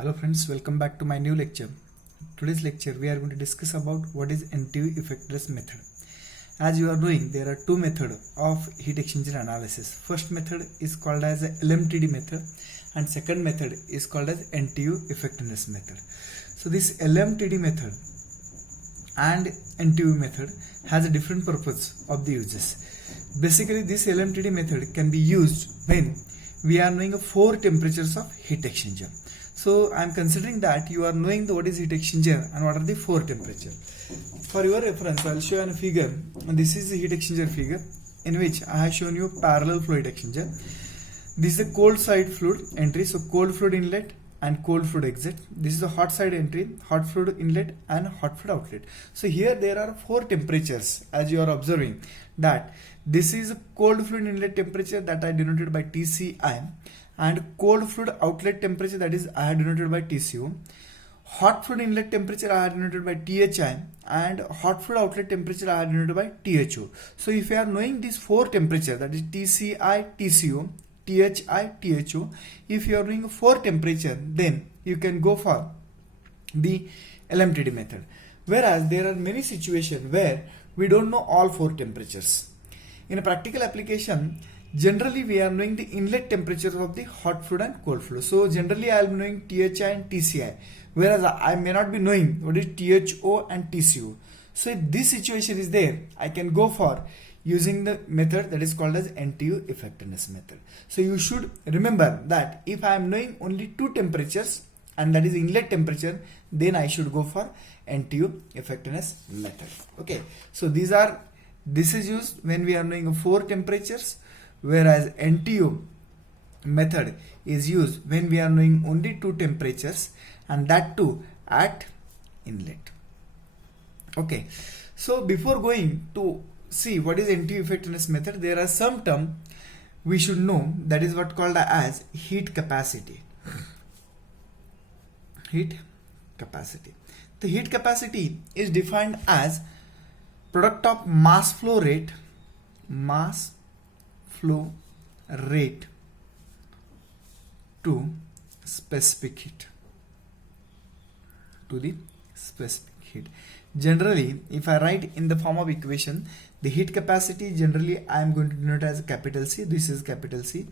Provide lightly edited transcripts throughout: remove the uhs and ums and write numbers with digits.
Hello friends, welcome back to my new lecture. Today's lecture we are going to discuss about what is NTU effectiveness method. As you are knowing, there are two methods of heat exchanger analysis. First method is called as LMTD method and second method is called as NTU effectiveness method. So this LMTD method and NTU method has a different purpose of the uses. Basically this LMTD method can be used when we are knowing 4 temperatures of heat exchanger. So I am considering that you are knowing what is heat exchanger and what are the 4 temperature. For your reference, I will show you a figure. This is the heat exchanger figure in which I have shown you parallel flow heat exchanger. This is the cold side fluid entry, so cold fluid inlet and cold fluid exit. This is the hot side entry, hot fluid inlet and hot fluid outlet. So here there are 4 temperatures as you are observing that this is cold fluid inlet temperature that I denoted by TCI. And cold fluid outlet temperature, that is I have denoted by TCO. Hot fluid inlet temperature I have denoted by THI, and hot fluid outlet temperature I have denoted by THO. So if you are knowing these 4 temperature, that is TCI, TCO, THI, THO, if you are knowing 4 temperature, then you can go for the LMTD method. Whereas there are many situations where we don't know all 4 temperatures. In a practical application, generally we are knowing the inlet temperatures of the hot fluid and cold fluid. So generally I will be knowing THI and TCI, whereas I may not be knowing what is THO and TCO. So if this situation is there, I can go for using the method that is called as NTU effectiveness method. So you should remember that if I am knowing only 2 temperatures and that is inlet temperature, then I should go for NTU effectiveness method. Okay, so this is used when we are knowing 4 temperatures, whereas NTU method is used when we are knowing only 2 temperatures and that too at inlet. Okay, so before going to see what is NTU effectiveness method, there are some terms we should know, that is what called as heat capacity. Heat capacity. The heat capacity is defined as product of mass flow rate to specific heat, to the specific heat. Generally, if I write in the form of equation, the heat capacity generally I am going to denote as capital C, this is capital C,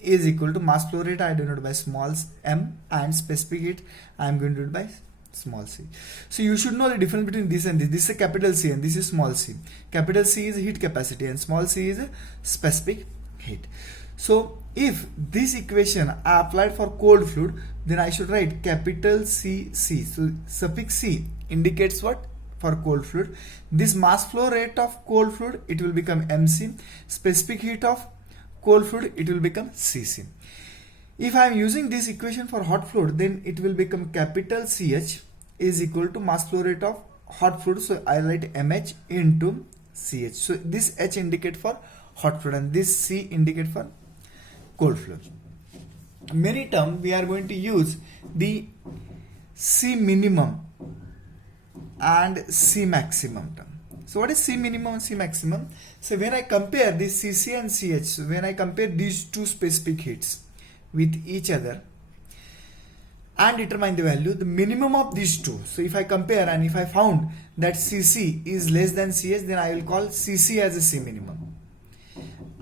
is equal to mass flow rate I denote by small m, and specific heat I am going to denote by small c. So you should know the difference between this and this. This is a capital C and this is small c. Capital C is heat capacity and small c is specific heat. So if this equation I applied for cold fluid, then I should write capital C. So suffix C indicates what? For cold fluid. This mass flow rate of cold fluid, it will become MC. Specific heat of cold fluid, it will become CC. If I am using this equation for hot fluid, then it will become capital CH is equal to mass flow rate of hot fluid. So I write MH into CH. So this H indicate for hot fluid and this C indicate for cold fluid. Many terms we are going to use the C minimum and C maximum term. So what is C minimum and C maximum? So when I compare this CC and CH, so when I compare these two specific heats with each other and determine the value, the minimum of these two. So if I compare and if I found that CC is less than CH, then I will call CC as a C minimum.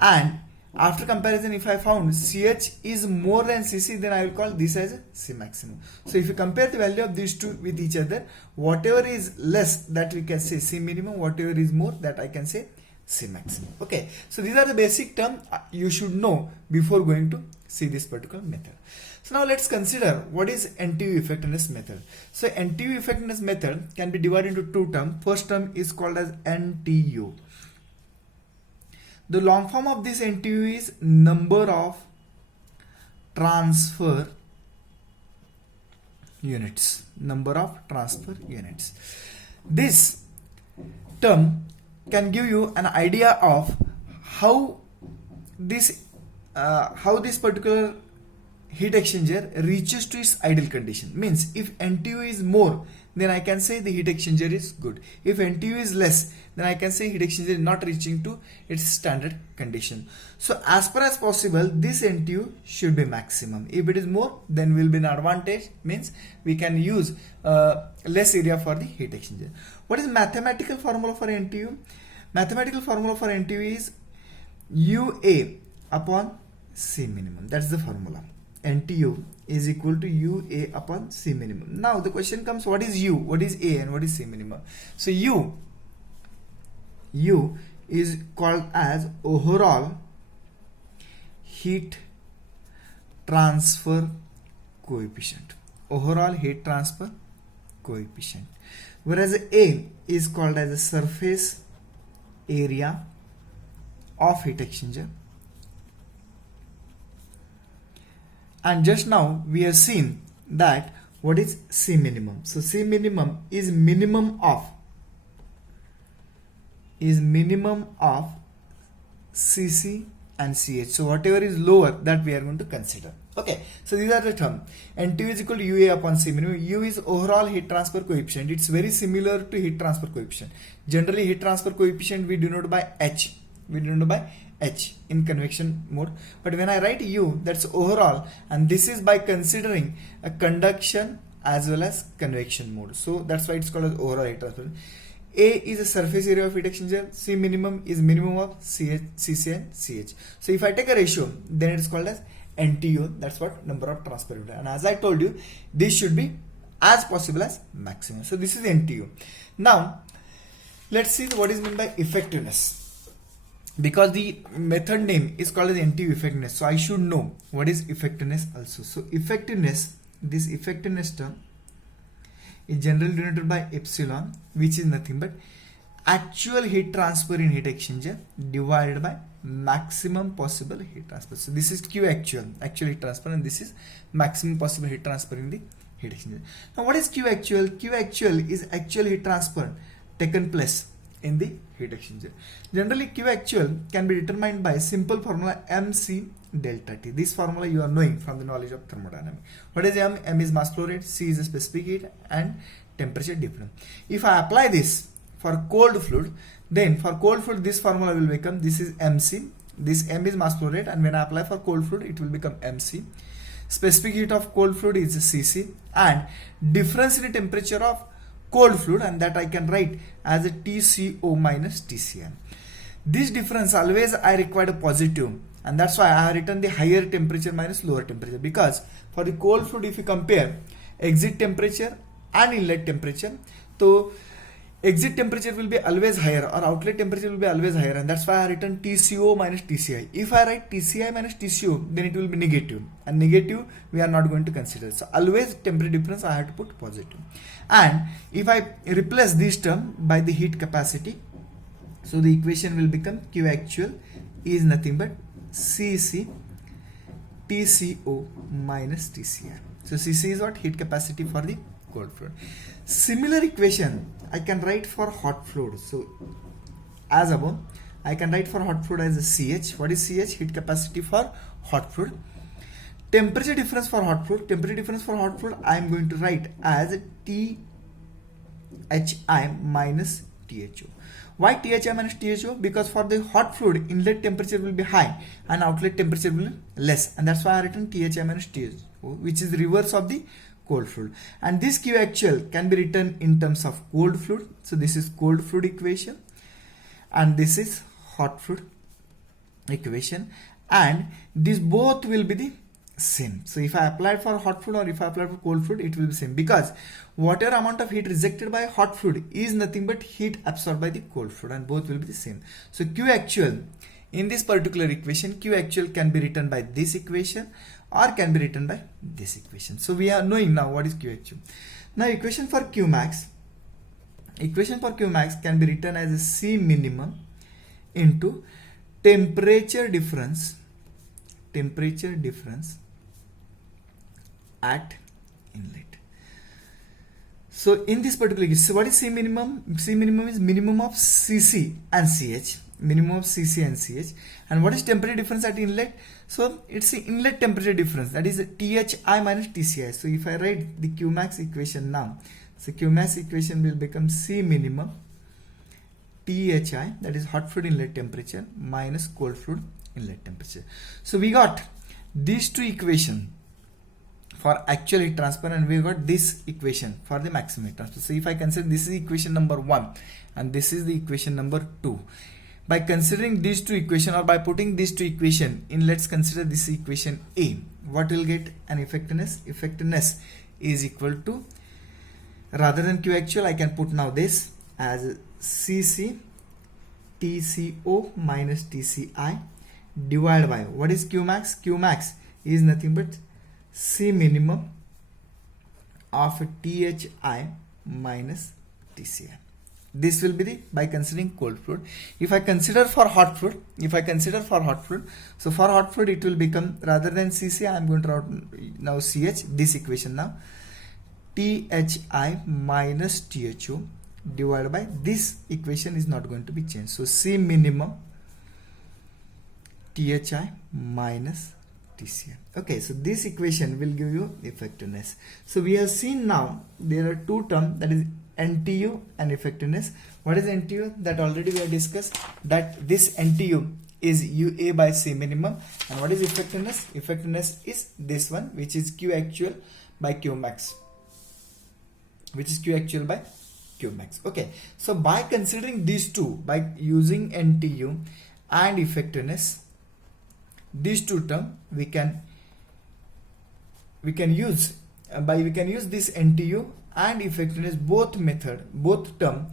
And after comparison, if I found CH is more than CC, then I will call this as a C maximum. So if you compare the value of these two with each other, whatever is less, that we can say C minimum, whatever is more, that I can say C maximum. Okay, so these are the basic terms you should know before going to see this particular method. So now let's consider what is NTU effectiveness method. So NTU effectiveness method can be divided into 2 terms. First term is called as NTU. The long form of this NTU is number of transfer units. Number of transfer units. This term can give you an idea of how this particular heat exchanger reaches to its ideal condition. Means if NTU is more, then I can say the heat exchanger is good. If NTU is less, then I can say heat exchanger is not reaching to its standard condition. So as far as possible, this NTU should be maximum. If it is more, then will be an advantage, means we can use less area for the heat exchanger. What is mathematical formula for NTU? Mathematical formula for NTU is UA upon C minimum. That's the formula. NTU is equal to UA upon C minimum. Now the question comes, what is U, what is A, and what is C minimum? So U is called as overall heat transfer coefficient. Overall heat transfer coefficient. Whereas A is called as a surface area of heat exchanger. And just now we have seen that what is C minimum. So C minimum is minimum of CC and CH. So whatever is lower, that we are going to consider. Okay, so these are the terms. NTU is equal to UA upon C minimum. U is overall heat transfer coefficient. It's very similar to heat transfer coefficient. Generally heat transfer coefficient we denote by H. We denote by H in convection mode. But when I write U, that's overall, and this is by considering a conduction as well as convection mode. So that's why it's called as overall heat transfer. A is a surface area of heat exchanger. C minimum is minimum of CH, CC and CH. So if I take a ratio, then it's called as NTU. That's what number of transfer unit. And as I told you, this should be as possible as maximum. So this is NTU. Now let's see what is meant by effectiveness. Because the method name is called as NTU effectiveness, so I should know what is effectiveness also. So effectiveness, this effectiveness term is generally denoted by epsilon, which is nothing but actual heat transfer in heat exchanger divided by maximum possible heat transfer. So this is Q actual heat transfer, and this is maximum possible heat transfer in the heat exchanger. Now what is Q actual? Q actual is actual heat transfer taken place in the heat exchanger. Generally Q actual can be determined by simple formula MC delta T. This formula you are knowing from the knowledge of thermodynamics. What is M? M is mass flow rate, C is the specific heat, and temperature difference. If I apply this for cold fluid, then for cold fluid this formula will become, this is MC, this M is mass flow rate, and when I apply for cold fluid it will become MC. Specific heat of cold fluid is CC, and difference in the temperature of cold fluid, and that I can write as a TCO minus TCM. This difference always I require a positive, and that's why I have written the higher temperature minus lower temperature, because for the cold fluid if you compare exit temperature and inlet temperature, so exit temperature will be always higher or outlet temperature will be always higher, and that's why I have written TCO minus TCI. If I write TCI minus TCO, then it will be negative, and negative we are not going to consider. So always temperature difference I have to put positive. And if I replace this term by the heat capacity, so the equation will become Q actual is nothing but CC TCO minus TCI. So CC is what? Heat capacity for the cold fluid. Similar equation I can write for hot fluid. So as above, I can write for hot fluid as a CH. What is CH? Heat capacity for hot fluid. Temperature difference for hot fluid. Temperature difference for hot fluid I am going to write as THI minus THO. Why THI minus THO? Because for the hot fluid inlet temperature will be high and outlet temperature will be less, and that's why I written THI minus THO, which is reverse of the cold fluid. And this Q actual can be written in terms of cold fluid. So this is cold fluid equation, and this is hot fluid equation, and these both will be the same. So if I apply for hot fluid or if I apply for cold fluid, it will be same, because whatever amount of heat rejected by hot fluid is nothing but heat absorbed by the cold fluid, and both will be the same. So Q actual in this particular equation, Q actual can be written by this equation or can be written by this equation. So we are knowing now what is Q actual. Now equation for Q max can be written as a C minimum into temperature difference at inlet. So in this particular case, so what is C minimum? C minimum is minimum of CC and CH, minimum of Cc and Ch. And what is temperature difference at inlet? So it's the inlet temperature difference, that is Thi minus Tci. So if I write the Qmax equation now, so Qmax equation will become C minimum Thi, that is hot fluid inlet temperature, minus cold fluid inlet temperature. So we got these two equations for actual heat transfer, and we got this equation for the maximum heat transfer. So if I consider this is equation number 1 and this is the equation number 2, by considering these two equations, or by putting these two equations in, let's consider this equation A, what will get an effectiveness? Effectiveness is equal to, rather than Q actual, I can put now this as Cc Tco minus Tci divided by, what is Qmax? Qmax is nothing but C minimum of Thi minus Tci. This will be the, by considering cold fluid. If I consider for hot fluid, so for hot fluid it will become, rather than Cc, I am going to write now Ch, this equation now, Thi minus Tho divided by, this equation is not going to be changed. So C minimum Thi minus Tci. Okay, so this equation will give you effectiveness. So we have seen now there are two terms, that is NTU and effectiveness. What is NTU? That already we have discussed, that this NTU is UA by C minimum. And what is effectiveness? Effectiveness is this one, which is Q actual by Q max, Okay, so by considering these two, by using NTU and effectiveness, these two terms we can use this NTU and effectiveness, both term,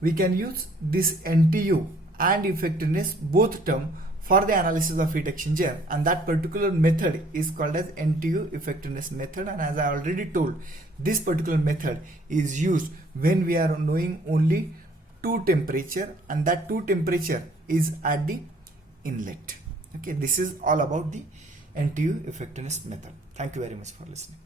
we can use this NTU and effectiveness both term for the analysis of heat exchanger, and that particular method is called as NTU effectiveness method. And as I already told, this particular method is used when we are knowing only two temperature, and that two temperature is at the inlet. Okay, this is all about the NTU effectiveness method. Thank you very much for listening.